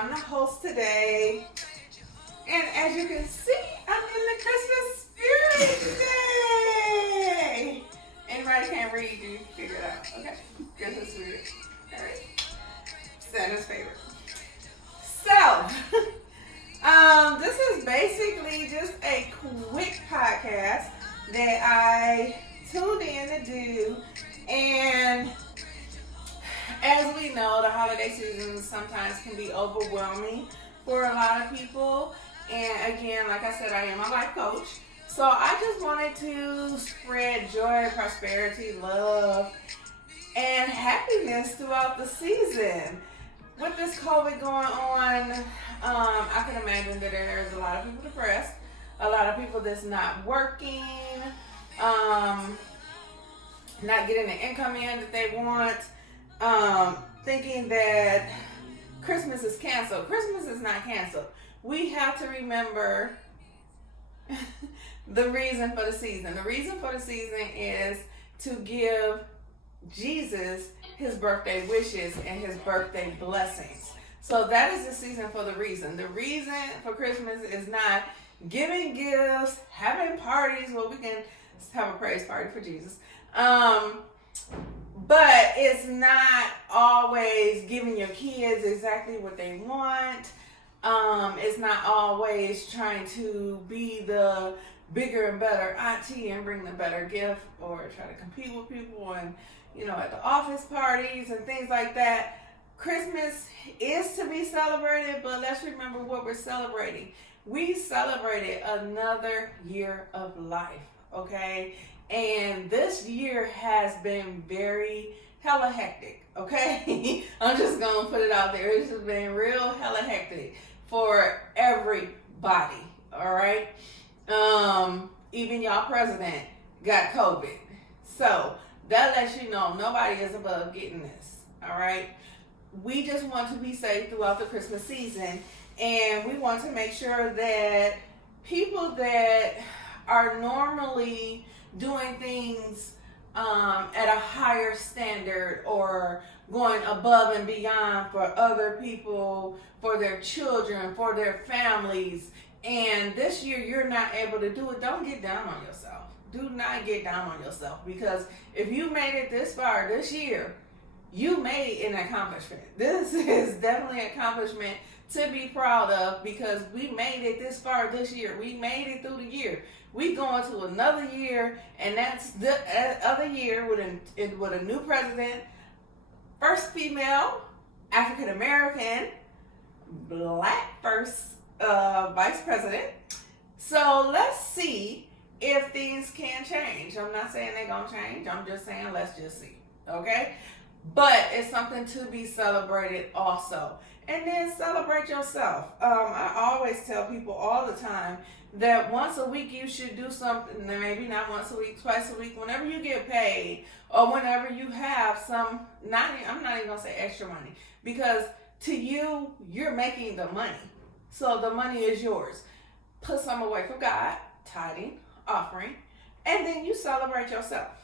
I'm the host today. And as you can see, I'm in the Christmas spirit today. Anybody can't read, you figure it out. Okay, Christmas spirit. All right. Santa's favorite. So, this is basically just a quick podcast that I tuned in to do. And as we know, the holiday season sometimes can be overwhelming for a lot of people. And again, like I said, I am a life coach. So I just wanted to spread joy, prosperity, love, and happiness throughout the season. With this COVID going on, I can imagine that there's a lot of people depressed, a lot of people that's not working, not getting the income in that they want, thinking that Christmas is canceled. Christmas is not canceled. We have to remember the reason for the season. The reason for the season is to give Jesus his birthday wishes and his birthday blessings. So that is the season for the reason. The reason for Christmas is not giving gifts, having parties where we can have a praise party for Jesus. But it's not always giving your kids exactly what they want. It's not always trying to be the bigger and better auntie and bring the better gift, or try to compete with people and, at the office parties and things like that. Christmas is to be celebrated, but let's remember what we're celebrating. We celebrated another year of life, okay? And this year has been very hella hectic, okay? I'm just going to put it out there. It's just been real hella hectic for everybody, all right? Even y'all president got COVID. So that lets you know nobody is above getting this, all right? We just want to be safe throughout the Christmas season, and we want to make sure that people that are normally doing things at a higher standard or going above and beyond for other people, for their children, for their families, and this year you're not able to do it, don't get down on yourself. Do not get down on yourself, because if you made it this far this year, you made an accomplishment. This is definitely an accomplishment to be proud of, because we made it this far this year. We made it through the year. We going to another year, and that's the other year with a new president, first female, African American, black first vice president. So let's see if things can change. I'm not saying they're gonna change. I'm just saying let's just see. Okay? But it's something to be celebrated also. And then celebrate yourself. I always tell people all the time that once a week you should do something, maybe not once a week, twice a week, whenever you get paid, or whenever you have some, I'm not even gonna say extra money, because to you, you're making the money. So the money is yours. Put some away for God, tithing, offering, and then you celebrate yourself.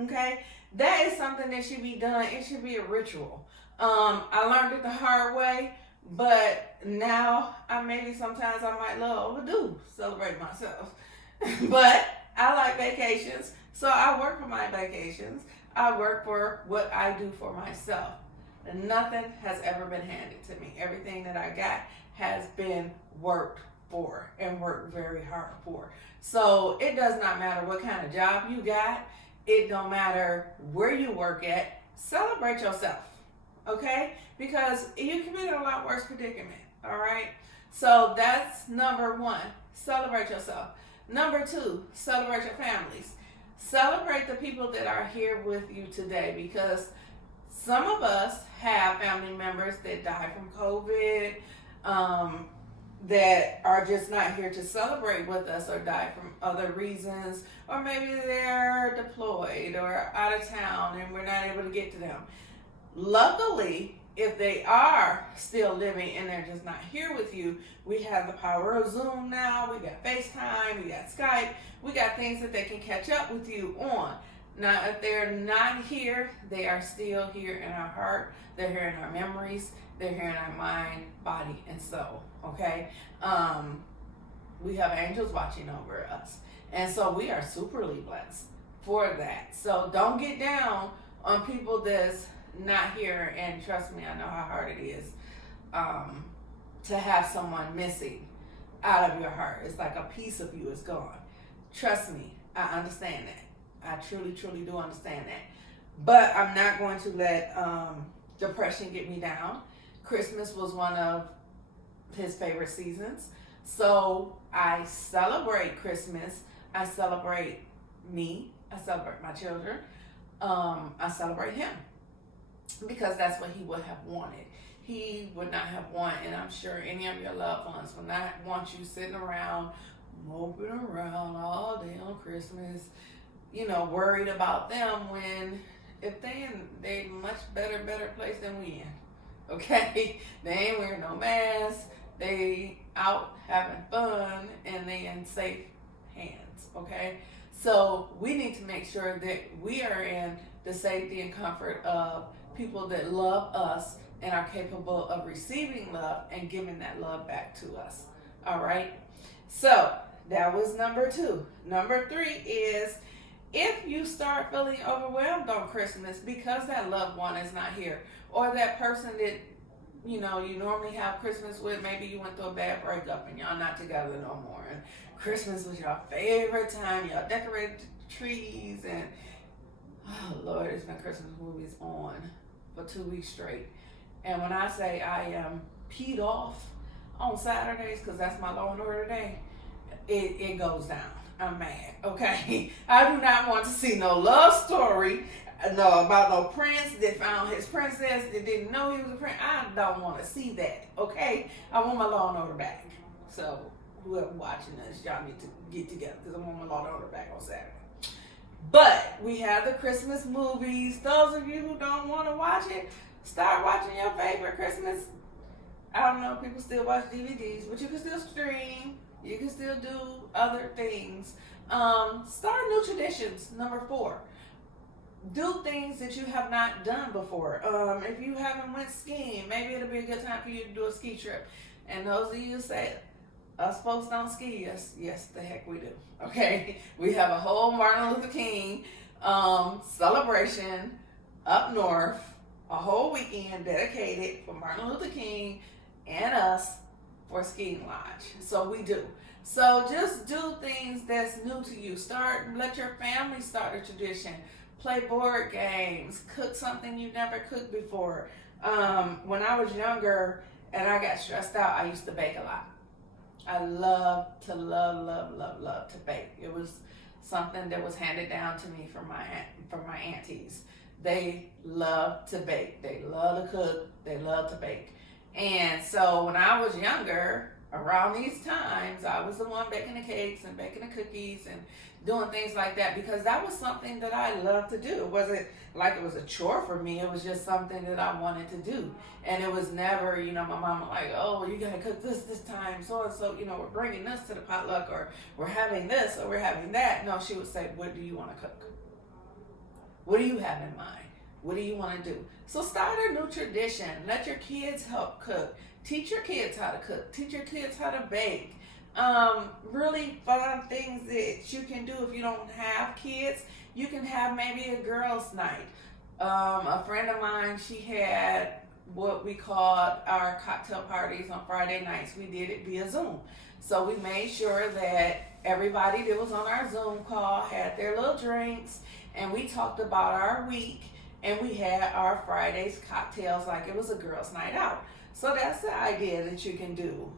Okay? That is something that should be done. It should be a ritual. I learned it the hard way, but now sometimes I might overdo celebrate myself. But I like vacations, so I work for my vacations. I work for what I do for myself. And nothing has ever been handed to me. Everything that I got has been worked for and worked very hard for. So it does not matter what kind of job you got. It don't matter where you work at. Celebrate yourself, okay? Because you can be in a lot worse predicament, all right? So that's number one. Celebrate yourself. Number two, celebrate your families. Celebrate the people that are here with you today, because some of us have family members that died from COVID, that are just not here to celebrate with us, or die from other reasons, or maybe they're deployed or out of town and we're not able to get to them. Luckily, if they are still living and they're just not here with you, we have the power of Zoom now. We got FaceTime, we got Skype, we got things that they can catch up with you on. Now, if they're not here, they are still here in our heart. They're here in our memories. They're here in our mind, body, and soul. Okay? We have angels watching over us. And so we are superly blessed for that. So don't get down on people that's not here. And trust me, I know how hard it is to have someone missing out of your heart. It's like a piece of you is gone. Trust me, I understand that. I truly, truly do understand that. But I'm not going to let depression get me down. Christmas was one of his favorite seasons. So I celebrate Christmas. I celebrate me. I celebrate my children. I celebrate him. Because that's what he would have wanted. He would not have wanted, and I'm sure any of your loved ones would not want you sitting around, moping around all day on Christmas, worried about them when if they much better place than we in. Okay? They ain't wearing no masks. They out having fun and they in safe hands. Okay? So we need to make sure that we are in the safety and comfort of people that love us and are capable of receiving love and giving that love back to us. All right? So that was number 2. Number 3 is if you start feeling overwhelmed on Christmas because that loved one is not here, or that person that you normally have Christmas with, maybe you went through a bad breakup and y'all not together no more, and Christmas was your favorite time, y'all decorated trees, and oh Lord, there's been Christmas movies on for 2 weeks straight. And when I say I am peed off on Saturdays, because that's my Law and Order day, it goes down. I'm mad, okay? I do not want to see no love story about no prince that found his princess that didn't know he was a prince. I don't want to see that, okay? I want my Law and Order back. So whoever watching this, y'all need to get together because I want my Law and Order back on Saturday. But we have the Christmas movies. Those of you who don't want to watch it, start watching your favorite Christmas. I don't know, people still watch DVDs, but you can still stream. You can still do other things. Start new traditions. Number 4. Do things that you have not done before. If you haven't went skiing, maybe it'll be a good time for you to do a ski trip. And those of you who say, us folks don't ski. Yes, the heck we do. Okay? We have a whole Martin Luther King celebration up north, a whole weekend dedicated for Martin Luther King and us for skiing lodge. So we do. So just do things that's new to you. Let your family start a tradition. Play board games. Cook something you never cooked before. When I was younger and I got stressed out, I used to bake a lot. I love to bake. It was something that was handed down to me from my aunties. They love to bake. They love to cook. They love to bake. And so when I was younger, around these times, I was the one baking the cakes and baking the cookies and doing things like that because that was something that I loved to do. It wasn't like it was a chore for me. It was just something that I wanted to do. And it was never, my mom was like, oh, well, you got to cook this time. So, we're bringing this to the potluck, or we're having this, or we're having that. No, she would say, what do you want to cook? What do you have in mind? What do you want to do? So start a new tradition. Let your kids help cook. Teach your kids how to cook. Teach your kids how to bake. Really fun things that you can do if you don't have kids. You can have maybe a girls' night. A friend of mine, she had what we called our cocktail parties on Friday nights. We did it via Zoom. So we made sure that everybody that was on our Zoom call had their little drinks, and we talked about our week, and we had our Fridays cocktails like it was a girls' night out. So that's the idea that you can do.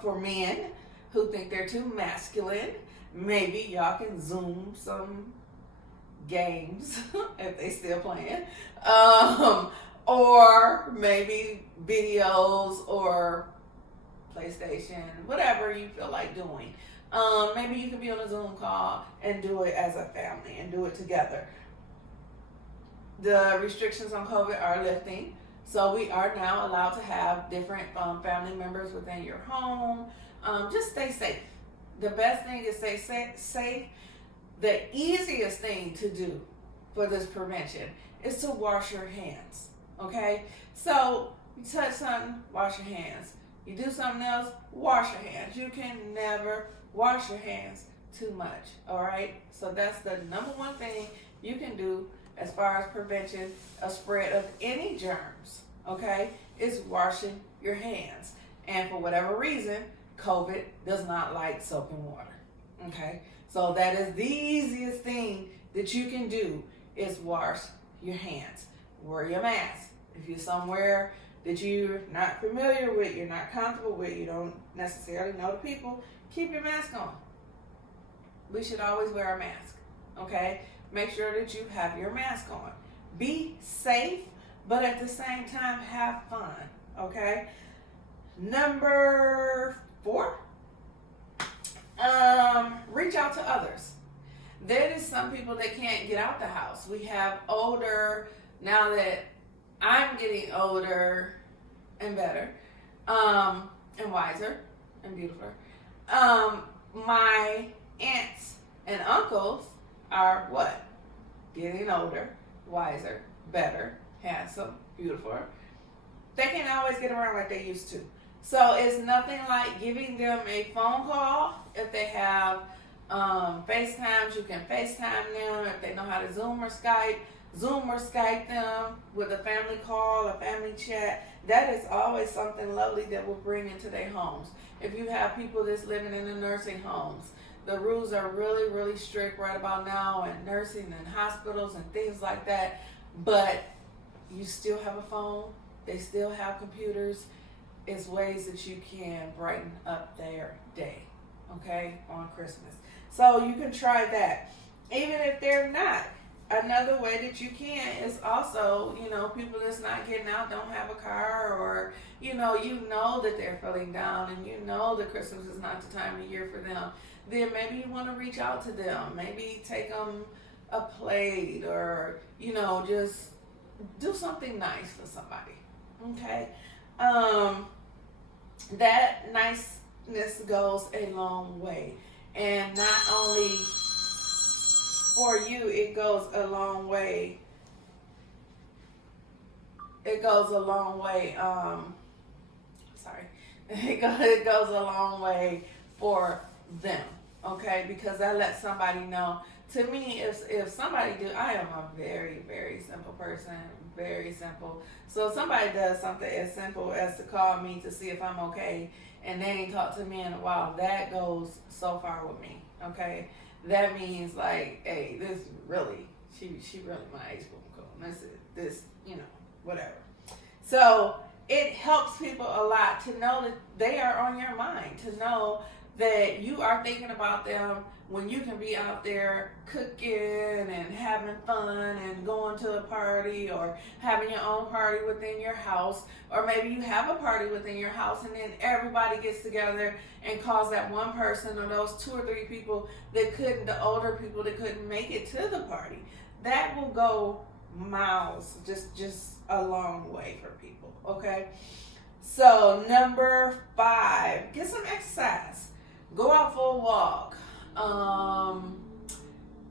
For men who think they're too masculine, maybe y'all can Zoom some games if they still playing. Or maybe videos or PlayStation, whatever you feel like doing. Maybe you can be on a Zoom call and do it as a family and do it together. The restrictions on COVID are lifting, so we are now allowed to have different family members within your home. Just stay safe. The best thing is stay safe. The easiest thing to do for this prevention is to wash your hands. Okay? So You touch something, wash your hands. You do something else, wash your hands. You can never wash your hands too much, all right? So that's the number one thing you can do as far as prevention of spread of any germs, okay, is washing your hands. And for whatever reason, COVID does not like soap and water, okay? So that is the easiest thing that you can do is wash your hands. Wear your mask. If you're somewhere that you're not familiar with, you're not comfortable with, you don't necessarily know the people, keep your mask on. We should always wear a mask, okay? Make sure that you have your mask on. Be safe, but at the same time, have fun, okay? Number 4, reach out to others. There is some people that can't get out the house. We have older, now that I'm getting older and better, and wiser and beautifuler. My aunts and uncles are what? Getting older, wiser, better, handsome, beautiful. They can't always get around like they used to. So it's nothing like giving them a phone call. If they have FaceTimes, you can FaceTime them. If they know how to Zoom or Skype them with a family call, a family chat. That is always something lovely that will bring into their homes. If you have people that's living in the nursing homes, the rules are really, really strict right about now in nursing and hospitals and things like that. But you still have a phone. They still have computers. It's ways that you can brighten up their day, okay, on Christmas. So you can try that. Even if they're not. Another way that you can is also, people that's not getting out, don't have a car, or, you know that they're feeling down and that Christmas is not the time of year for them. Then maybe you want to reach out to them. Maybe take them a plate or, just do something nice for somebody, okay? That niceness goes a long way. And not only for you, it goes a long way. It goes a long way. It goes a long way for them. Okay, because that lets somebody know. To me, if somebody I am a very, very simple person. Very simple. So if somebody does something as simple as to call me to see if I'm okay, and they ain't talked to me in a while, that goes so far with me. Okay, that means like, hey, this really, she really my age group. This, whatever. So it helps people a lot to know that they are on your mind, to know that you are thinking about them when you can be out there cooking and having fun and going to a party or having your own party within your house, or maybe you have a party within your house and then everybody gets together and calls that one person or those 2 or 3 people the older people that couldn't make it to the party. That will go miles, just a long way for people, okay? So number 5, get some exercise. Go out for a walk.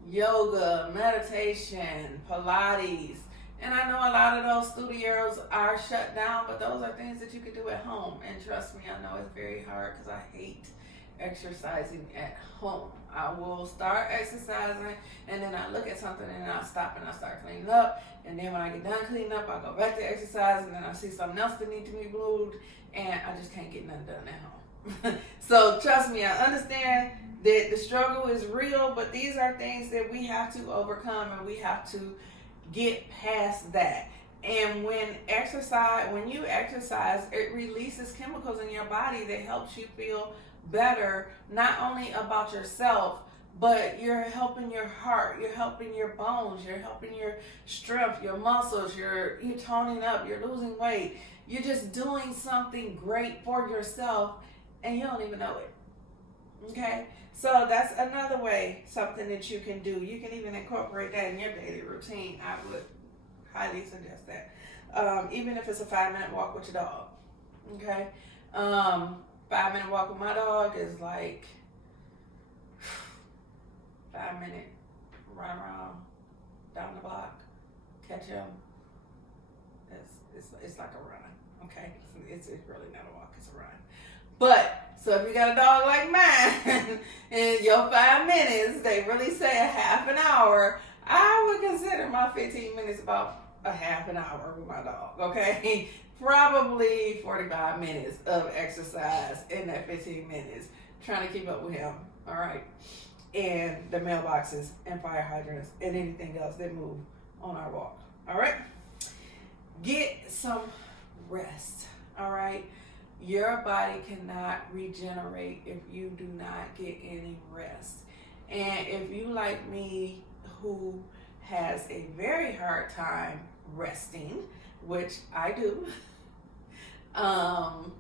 Yoga, meditation, Pilates. And I know a lot of those studios are shut down, but those are things that you can do at home. And trust me, I know it's very hard because I hate exercising at home. I will start exercising and then I look at something and I stop and I start cleaning up. And then when I get done cleaning up, I go back to exercise and then I see something else that needs to be moved and I just can't get nothing done at home. So trust me, I understand that the struggle is real, but these are things that we have to overcome and we have to get past that. And when you exercise, it releases chemicals in your body that helps you feel better, not only about yourself, but you're helping your heart, you're helping your bones, you're helping your strength, your muscles, you're toning up, you're losing weight. You're just doing something great for yourself and you don't even know it. Okay? So that's another way, something that you can do. You can even incorporate that in your daily routine. I would highly suggest that. Even if it's a 5-minute walk with your dog. Okay? 5-minute walk with my dog is like 5-minute run around down the block, catch him. It's like a run. Okay, it's really not a walk, it's a run. But so if you got a dog like mine, in your 5 minutes, they really say a half an hour. I would consider my 15 minutes about a half an hour with my dog. Okay, probably 45 minutes of exercise in that 15 minutes, trying to keep up with him. All right, and the mailboxes and fire hydrants and anything else that move on our walk. All right, get some rest. All right, your body cannot regenerate if you do not get any rest. And if you like me, who has a very hard time resting, which I do, I'm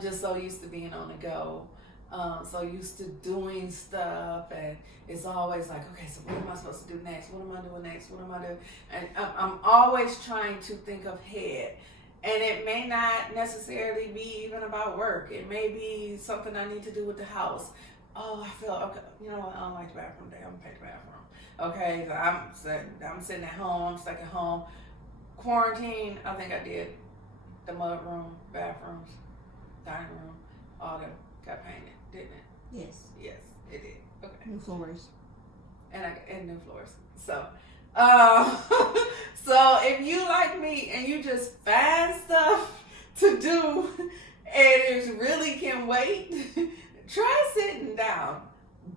just so used to being on the go. So used to doing stuff, and it's always like, okay, so what am I supposed to do next? What am I doing next? What am I doing? And I'm always trying to think ahead. And it may not necessarily be even about work. It may be something I need to do with the house. Oh, I feel, okay, you know what, I don't like the bathroom day. I'm gonna paint the bathroom. Okay, so I'm sitting at home, I'm stuck at home. Quarantine, I think I did the mud room, bathrooms, dining room, all them got painted, didn't it? Yes. Yes, it did. Okay. New floors. And new floors. So, so if you like me and you just find stuff to do and it really can wait, try sitting down.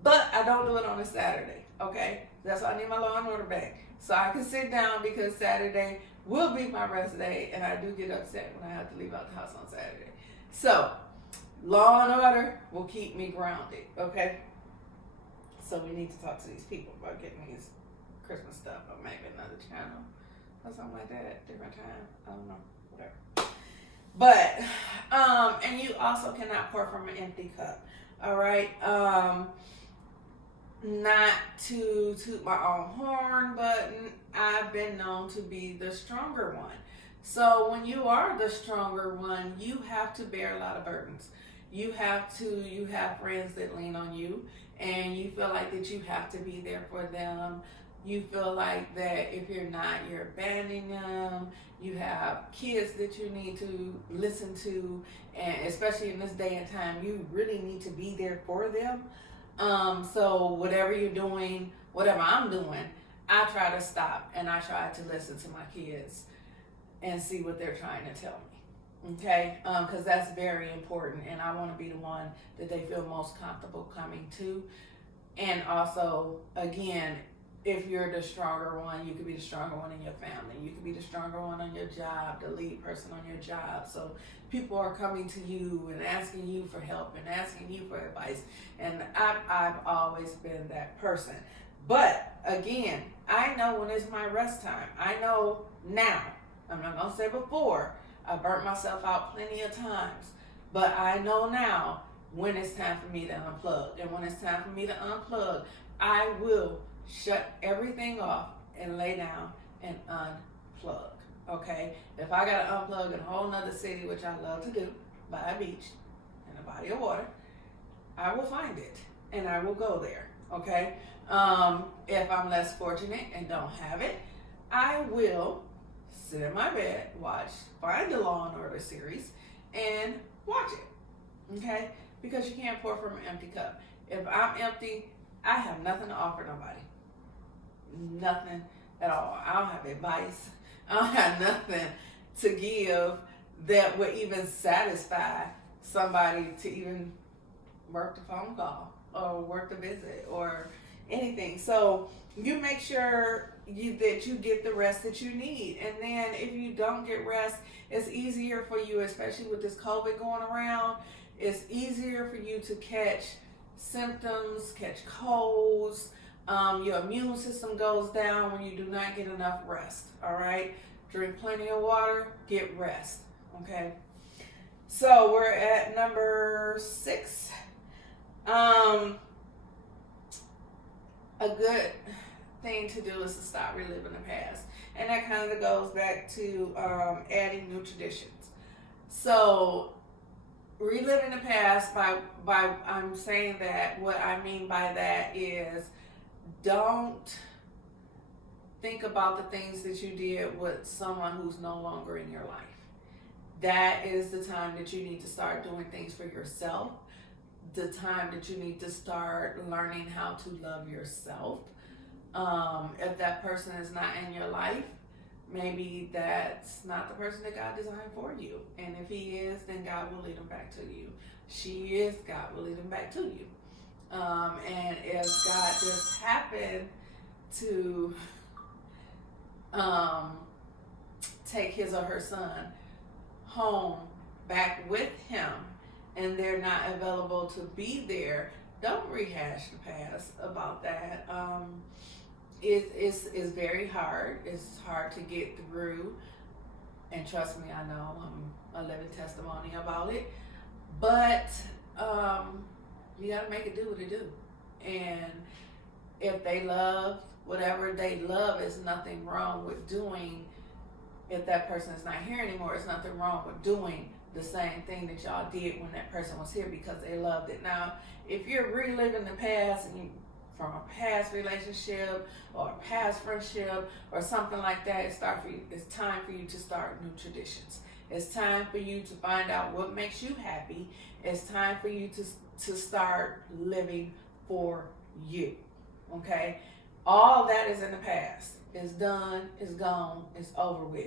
But I don't do it on a Saturday, okay? That's why I need my Law and Order back. So I can sit down because Saturday will be my rest day, and I do get upset when I have to leave out the house on Saturday. So, Law and Order will keep me grounded, okay? So we need to talk to these people about getting these Christmas stuff, or maybe another channel or something like that, different time. I don't know, whatever. But, and you also cannot pour from an empty cup. All right. Not to toot my own horn, but I've been known to be the stronger one. So when you are the stronger one, you have to bear a lot of burdens. You have friends that lean on you, and you feel like that you have to be there for them. You feel like that if you're not, you're abandoning them. You have kids that you need to listen to, and especially in this day and time, you really need to be there for them. So whatever you're doing, whatever I'm doing, I try to stop and I try to listen to my kids and see what they're trying to tell me. Okay? Because that's very important, and I want to be the one that they feel most comfortable coming to. And also, again, if you're the stronger one, you could be the stronger one in your family. You could be the stronger one on your job, the lead person on your job. So people are coming to you and asking you for help and asking you for advice. And I've always been that person. But again, I know when it's my rest time. I know now. I'm not going to say before. I burnt myself out plenty of times. But I know now when it's time for me to unplug. And when it's time for me to unplug, I will shut everything off and lay down and unplug. Okay? If I got to unplug in a whole nother city, which I love to do, by a beach and a body of water, I will find it and I will go there. Okay? If I'm less fortunate and don't have it, I will sit in my bed, find the Law and Order series, and watch it. Okay? Because you can't pour from an empty cup. If I'm empty, I have nothing to offer nobody. Nothing at all. I don't have advice. I don't have nothing to give that would even satisfy somebody to even work the phone call or work the visit or anything. So you make sure that you get the rest that you need. And then if you don't get rest, it's easier for you, especially with this COVID going around, it's easier for you to catch symptoms, catch colds. Your immune system goes down when you do not get enough rest. All right? Drink plenty of water, get rest. Okay? So we're at number 6. A good thing to do is to stop reliving the past. And that kind of goes back to adding new traditions. So reliving the past, by I'm saying that, what I mean by that is, don't think about the things that you did with someone who's no longer in your life. that is the time that you need to start doing things for yourself, the time that you need to start learning how to love yourself. If that person is not in your life, maybe that's not the person that God designed for you. And if he is, then God will lead him back to you. She is, God will lead him back to you. And if God just happened to take his or her son home back with him and they're not available to be there, don't rehash the past about that. It's very hard. It's hard to get through. And trust me, I know I'm a living testimony about it. But you got to make it do what it do. And if they love, whatever they love, is nothing wrong with doing. If that person is not here anymore, it's nothing wrong with doing the same thing that y'all did when that person was here because they loved it. Now, if you're reliving the past and you, from a past relationship or a past friendship or something like that, it's time for you to start new traditions. It's time for you to find out what makes you happy. It's time for you to start living for you. Okay? All that is in the past. It's done, it's gone, it's over with.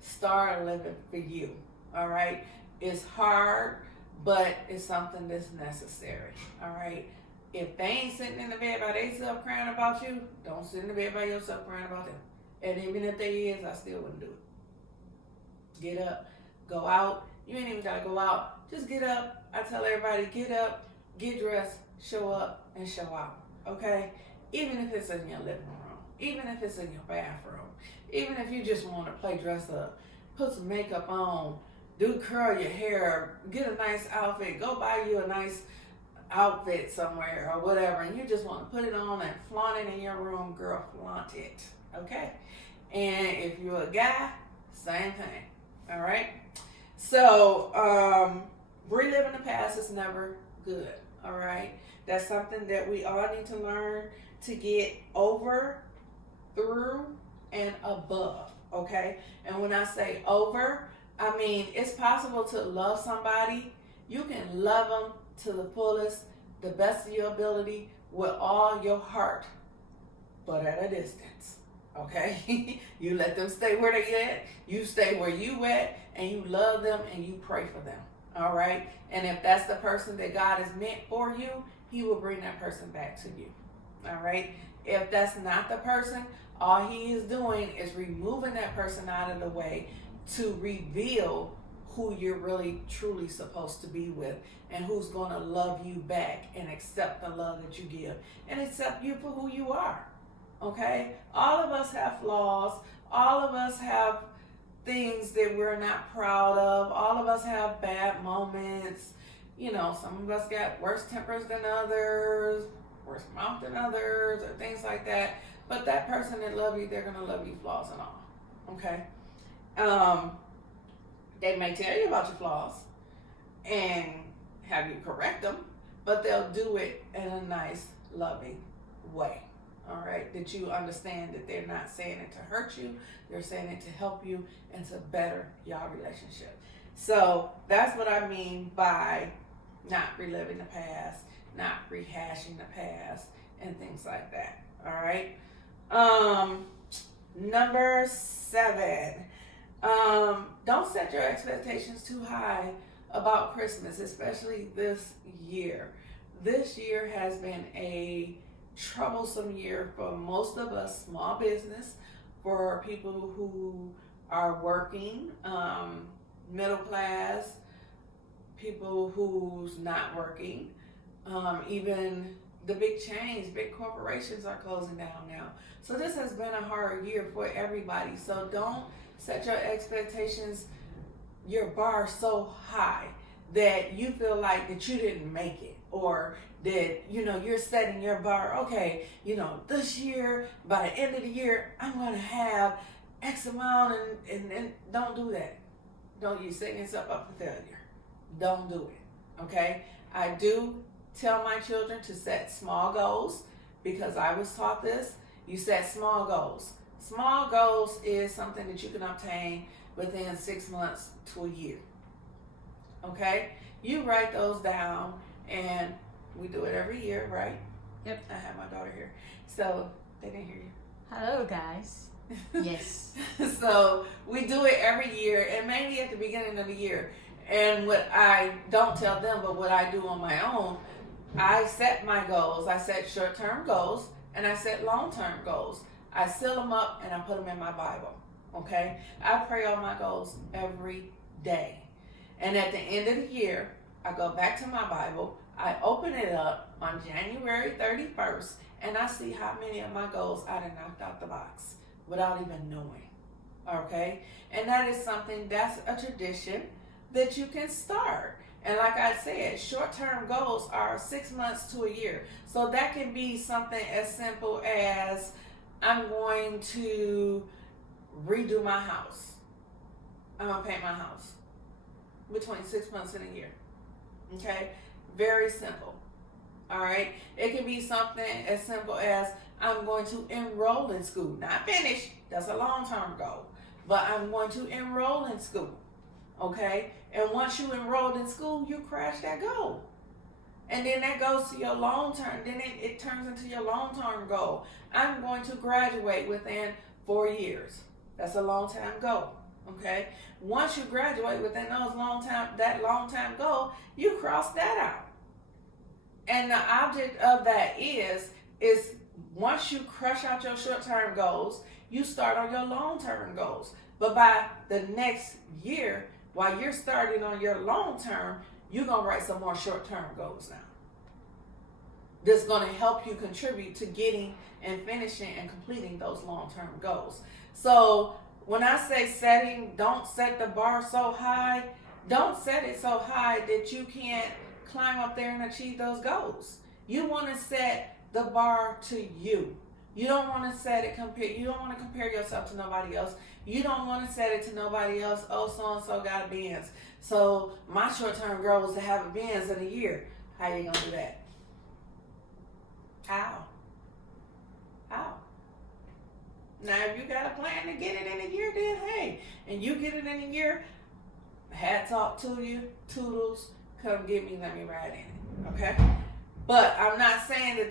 Start living for you. All right? It's hard, but it's something that's necessary. All right? If they ain't sitting in the bed by themselves crying about you, don't sit in the bed by yourself crying about them. And even if they is, I still wouldn't do it. Get up, go out. You ain't even got to go out. Just get up. I tell everybody, get up, get dressed, show up, and show out. Okay? Even if it's in your living room. Even if it's in your bathroom. Even if you just want to play dress up. Put some makeup on. Curl your hair. Get a nice outfit. Go buy you a nice outfit somewhere or whatever, and you just want to put it on and flaunt it in your room, girl, flaunt it. Okay? And if you're a guy, same thing. All right? So, reliving the past is never good. All right? That's something that we all need to learn to get over, through, and above. Okay? And when I say over, I mean it's possible to love somebody. You can love them to the fullest, the best of your ability, with all your heart, but at a distance. Okay? You let them stay where they at, you stay where you at, and you love them and you pray for them. All right? And if that's the person that God has meant for you, he will bring that person back to you. All right? If that's not the person, all he is doing is removing that person out of the way to reveal who you're really truly supposed to be with and who's going to love you back and accept the love that you give and accept you for who you are. Okay? All of us have flaws. All of us have things that we're not proud of. All of us have bad moments. You know, some of us got worse tempers than others, worse mouth than others, or things like that. But that person that love you, they're going to love you flaws and all. Okay? They may tell you about your flaws and have you correct them, but they'll do it in a nice, loving way. All right? That you understand that they're not saying it to hurt you. They're saying it to help you and to better your relationship. So that's what I mean by not reliving the past, not rehashing the past, and things like that. All right? Number 7. Don't set your expectations too high about Christmas, especially this year. This year has been a troublesome year for most of us, small business, for people who are working, middle class, people who's not working, even the big chains, big corporations are closing down now. So this has been a hard year for everybody. So don't set your expectations, your bar so high that you feel like that you didn't make it, or that, you know, you're setting your bar, okay, you know, this year, by the end of the year, I'm going to have X amount, and don't do that. Don't you setting yourself up for failure. Don't do it, okay? I do tell my children to set small goals because I was taught this. You set small goals. Small goals is something that you can obtain within 6 months to a year. Okay? You write those down, and we do it every year, right? Yep. I have my daughter here. So, they didn't hear you. Hello, guys. Yes. So, we do it every year, and mainly at the beginning of the year. And what I don't tell them, but what I do on my own, I set my goals. I set short-term goals, and I set long-term goals. I seal them up, and I put them in my Bible. Okay? I pray all my goals every day. And at the end of the year, I go back to my Bible, I open it up on January 31st, and I see how many of my goals I done knocked out the box without even knowing. Okay? And that is something, that's a tradition that you can start. And like I said, short-term goals are 6 months to a year. So that can be something as simple as, I'm going to redo my house. I'm going to paint my house. Between 6 months and a year. Okay? Very simple. All right? It can be something as simple as, I'm going to enroll in school. Not finish. That's a long-term goal. But I'm going to enroll in school. Okay? And once you enrolled in school, you crash that goal. And then that goes to your long-term. Then it turns into your long-term goal. I'm going to graduate within 4 years. That's a long-time goal. Okay? Once you graduate within that long-time goal, you cross that out. And the object of that is once you crush out your short-term goals, you start on your long-term goals. But by the next year, while you're starting on your long-term, you're going to write some more short-term goals now. That's going to help you contribute to getting and finishing and completing those long-term goals. So when I say don't set the bar so high, don't set it so high that you can't climb up there and achieve those goals. You want to set the bar to you. You don't want to you don't want to compare yourself to nobody else. You don't want to set it to nobody else. Oh, so-and-so got a Benz. So my short-term goal is to have a Benz in a year. How you going to do that? How? Now, if you got a plan to get it in a year, then hey, and you get it in a year, hats off to you, toodles, come get me, let me ride in it, okay? But I'm not saying that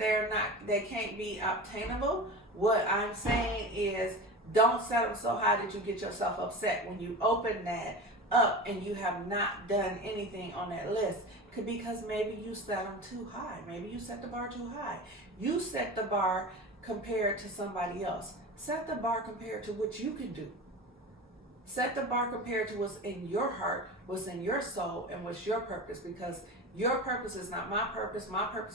they can't be obtainable. What I'm saying is, don't set them so high that you get yourself upset when you open that up and you have not done anything on that list. Because maybe you set them too high. Maybe you set the bar too high. You set the bar compared to somebody else. Set the bar compared to what you can do. Set the bar compared to what's in your heart, what's in your soul, and what's your purpose. Because your purpose is not my purpose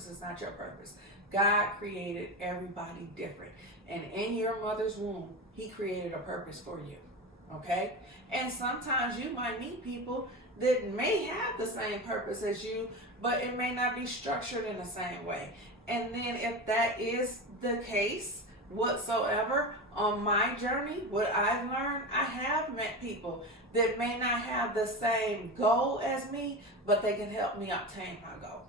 is not your purpose. God created everybody different. And in your mother's womb, He created a purpose for you. Okay? And sometimes you might meet people that may have the same purpose as you, but it may not be structured in the same way. And then if that is the case whatsoever, on my journey, what I've learned, I have met people that may not have the same goal as me, but they can help me obtain my goal.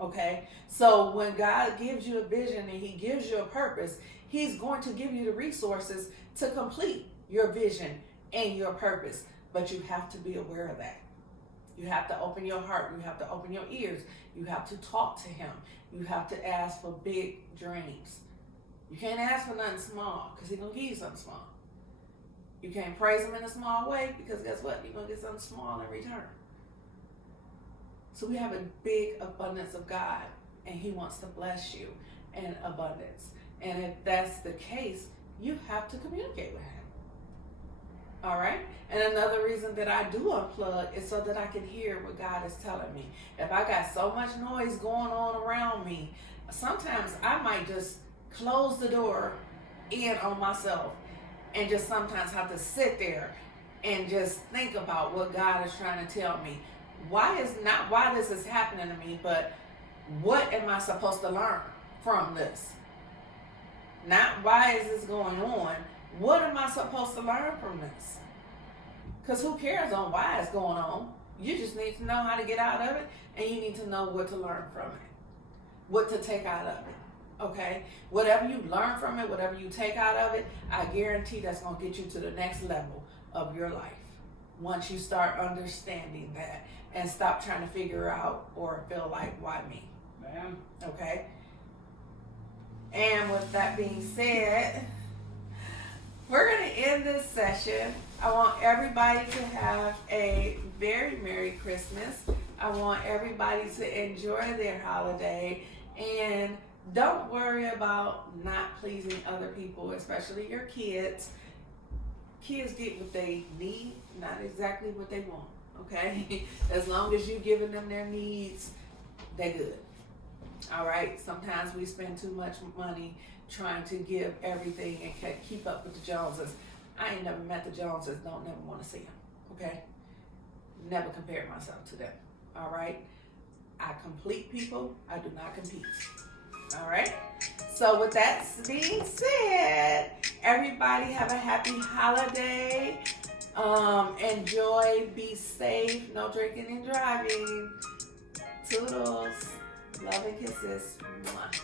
Okay? So when God gives you a vision and He gives you a purpose, He's going to give you the resources to complete your vision and your purpose. But you have to be aware of that. You have to open your heart. You have to open your ears. You have to talk to Him. You have to ask for big dreams. You can't ask for nothing small because He's going to give you something small. You can't praise Him in a small way because guess what? You're going to get something small in return. So we have a big abundance of God, and He wants to bless you in abundance. And if that's the case, you have to communicate with Him. All right? And another reason that I do unplug is so that I can hear what God is telling me. If I got so much noise going on around me, sometimes I might just close the door in on myself and just sometimes have to sit there and just think about what God is trying to tell me. Why this is happening to me, but what am I supposed to learn from this? Not why is this going on? What am I supposed to learn from this? Because who cares on why it's going on? You just need to know how to get out of it, and you need to know what to learn from it, what to take out of it. Okay? Whatever you learn from it, whatever you take out of it, I guarantee that's going to get you to the next level of your life. once you start understanding that and stop trying to figure out or feel like, why me? Ma'am. Okay? And with that being said, we're going to end this session. I want everybody to have a very Merry Christmas. I want everybody to enjoy their holiday, and don't worry about not pleasing other people, especially your kids. Kids get what they need, not exactly what they want, okay? As long as you're giving them their needs, they're good. All right? Sometimes we spend too much money trying to give everything and keep up with the Joneses. I ain't never met the Joneses, don't never want to see them, okay? Never compared myself to them, all right? I complete people, I do not compete, all right? So with that being said, everybody have a happy holiday. Enjoy, be safe, no drinking and driving. Toodles, love and kisses. Mwah.